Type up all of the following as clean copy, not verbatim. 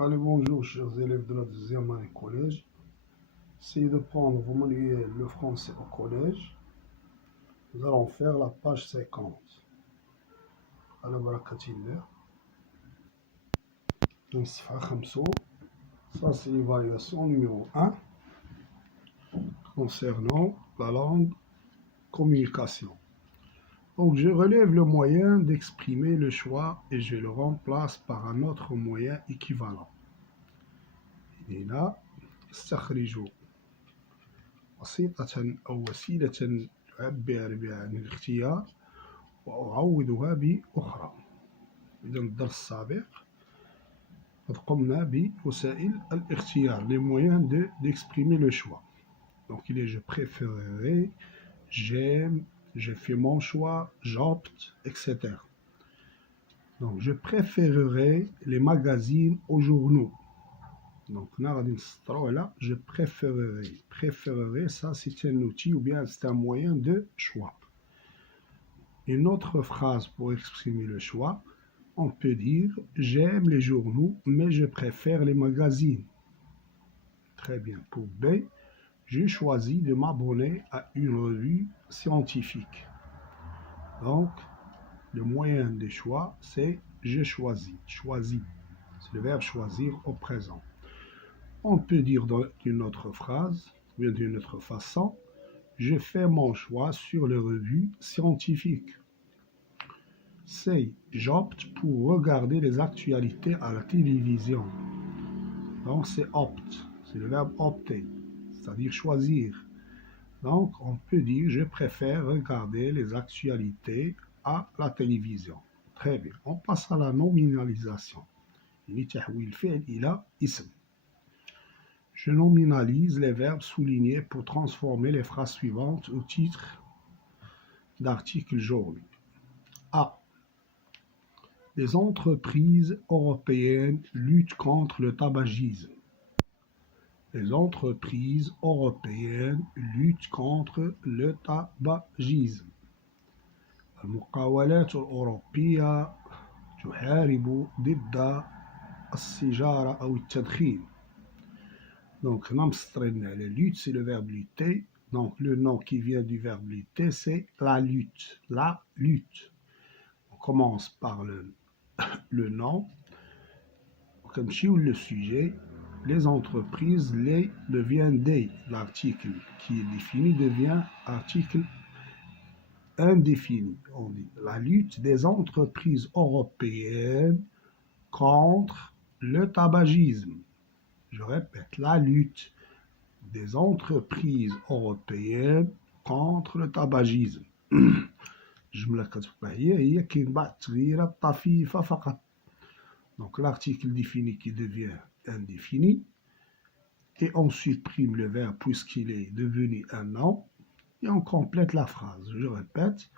Allez, bonjour chers élèves de la deuxième année collège. Essayez de prendre vos manuels le français au collège. Nous allons faire la page 50. على بركة الله. الصفحة 5. Ça c'est l'évaluation numéro 1 concernant la langue communication. Donc je relève le moyen d'exprimer le choix et je le remplace par un autre moyen équivalent. هنا استخرجوا وسيطة أو وسيلة تعبر بها عن الاختيار وأعوضها بأخرى. إذا الدرس السابق قد قمنا بوسائل الاختيار les moyens d'exprimer le choix. Donc il est je préférerais, j'aime, je fais mon choix, j'opte, etc. Donc je préférerais les magazines aux journaux. Donc là, je préférerais. Préférerais, ça c'est un outil ou bien c'est un moyen de choix. Une autre phrase pour exprimer le choix, on peut dire j'aime les journaux mais je préfère les magazines. Très bien. Pour B, j'ai choisi de m'abonner à une revue scientifique. Donc le moyen de choix c'est je choisis. Choisis, c'est le verbe choisir au présent. On peut dire dans une autre phrase, ou bien d'une autre façon, je fais mon choix sur les revues scientifiques. C'est j'opte pour regarder les actualités à la télévision. Donc c'est opte, c'est le verbe opter, c'est-à-dire choisir. Donc on peut dire je préfère regarder les actualités à la télévision. Très bien, on passe à la nominalisation. Je nominalise les verbes soulignés pour transformer les phrases suivantes au titre d'article journée. A. Les entreprises européennes luttent contre le tabagisme. Les entreprises européennes luttent contre le tabagisme. المقاولات الأوروبية تحارب ضد السيجارة أو التدخين. Donc, la lutte, c'est le verbe lutter. Donc, le nom qui vient du verbe lutter, c'est la lutte. La lutte. On commence par le nom. Comme si le sujet, les entreprises, les devient des. L'article qui est défini devient article indéfini. On dit la lutte des entreprises européennes contre le tabagisme. Je répète, la lutte des entreprises européennes contre le tabagisme. الجملة كتبقى هي كاين بعض التغييرات طفيفة فقط. Donc l'article défini qui devient indéfini et on supprime le verbe puisqu'il est devenu un nom et on complète la phrase. Je répète,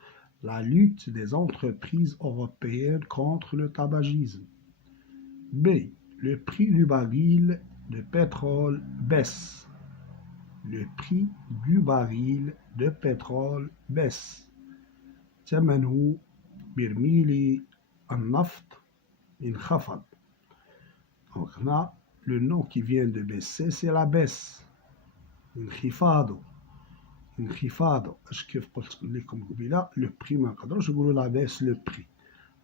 la lutte des entreprises européennes contre le tabagisme. B. Le prix du baril de pétrole baisse. Le prix du baril de pétrole baisse. ثمن برميل النفط انخفض. Donc là, le nom qui vient de baisser, c'est la baisse. انخفاض. انخفاض. اش كيف قلت لكم قبيله le prix ما نقدروش نقولوا la baisse le prix.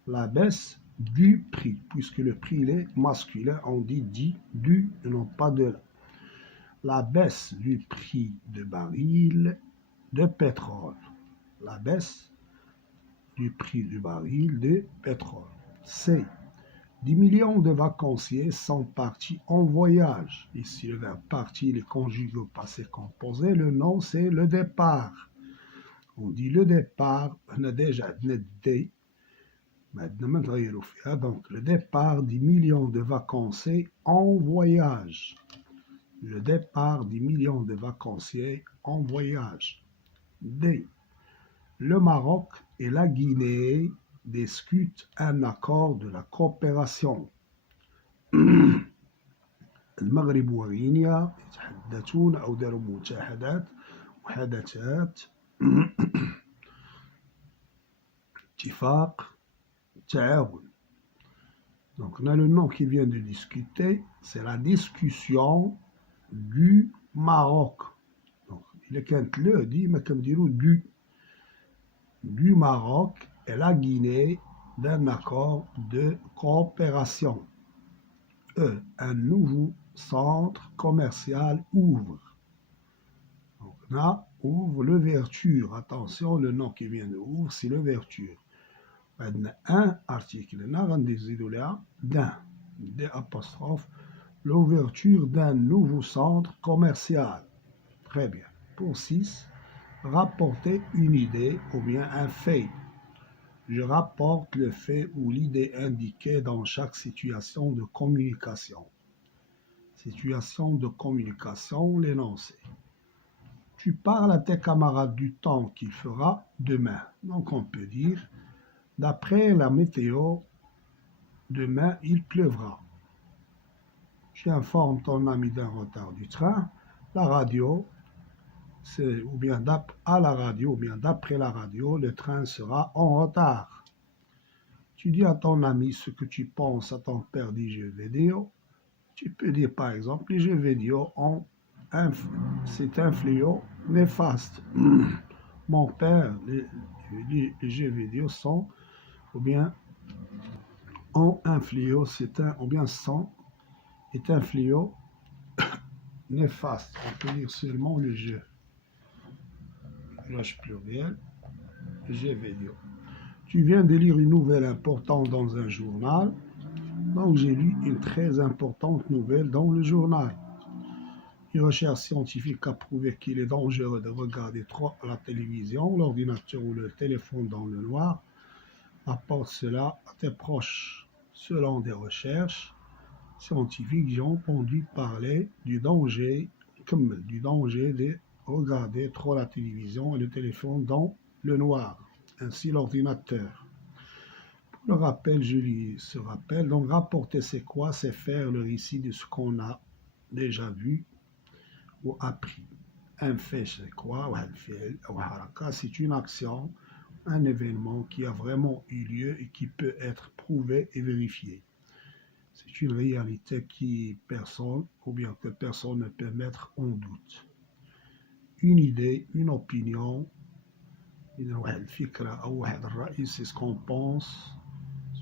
La baisse du prix, puisque le prix il est masculin, on dit du et non pas de la. La baisse du prix de baril de pétrole. La baisse du prix du baril de pétrole. C. 10 millions de vacanciers sont partis en voyage. Ici, le verbe partir est conjugué au passé composé. Le nom, c'est le départ. On dit le départ. On a déjà dit. Donc, le départ 10 millions de vacanciers en voyage. Le départ 10 millions de vacanciers en voyage. D. Le Maroc et la Guinée discutent un accord de la coopération. المغرب وغينيا يتحدثون أو داروا محادثات اتفاق تعاون. Donc, on a le nom qui vient de discuter, c'est la discussion du Maroc. Donc, il est qu'un le dit, mais comme dire du Maroc et la Guinée d'un accord de coopération. Un nouveau centre commercial ouvre. Donc là, ouvre l'ouverture. Attention, le nom qui vient de ouvre, c'est l'ouverture. Un article, d'un, des apostrophes, l'ouverture d'un nouveau centre commercial. Très bien. Pour 6, rapporter une idée ou bien un fait. Je rapporte le fait ou l'idée indiquée dans chaque situation de communication. Situation de communication, l'énoncé. Tu parles à tes camarades du temps qu'il fera demain. Donc on peut dire, d'après la météo, demain il pleuvra. Tu informes ton ami d'un retard du train. La radio, ou bien à la radio, ou bien d'après la radio, le train sera en retard. Tu dis à ton ami ce que tu penses à ton père des jeux vidéo. Tu peux dire par exemple, les jeux vidéo c'est un fléau néfaste. Mon père, les jeux vidéo sont, ou bien ont un fléau, ou bien sont, est un fléau néfaste. On peut dire seulement le jeu. L'âge pluriel, jeux vidéo. Tu viens de lire une nouvelle importante dans un journal. Donc j'ai lu une très importante nouvelle dans le journal. Une recherche scientifique a prouvé qu'il est dangereux de regarder trop la télévision, l'ordinateur ou le téléphone dans le noir. Rapporte cela à tes proches. Selon des recherches scientifiques, j'ai entendu parler du danger de regarder trop la télévision et le téléphone dans le noir, ainsi l'ordinateur. Le rappel, je lis ce rappel. Donc, rapporter, c'est quoi? C'est faire le récit de ce qu'on a déjà vu ou appris. Un fait, c'est quoi? C'est une action, un événement qui a vraiment eu lieu et qui peut être prouvé et vérifié. C'est une réalité que personne ne peut mettre en doute. Une idée, une opinion, c'est ce qu'on pense.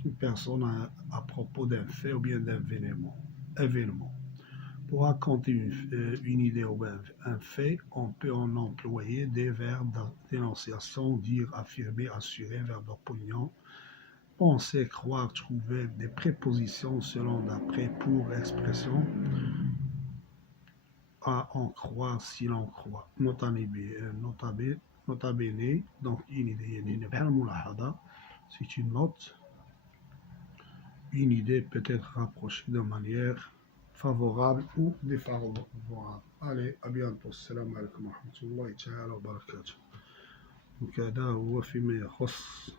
Une personne à propos d'un fait ou bien d'un événement. Pour raconter une idée ou un fait, on peut en employer des verbes d'énonciation, dire, affirmer, assurer, verbe d'opinion, penser, croire, trouver, des prépositions selon, d'après, pour, expression, à en croire si l'on croit. Nota bene, donc une idée, c'est une note. Une idée peut être rapprochée de manière favorable ou défavorable. Allez, à bientôt. Salam alaikum wa rahmatullahi wa barakatuh. وكذا هو فيما يخص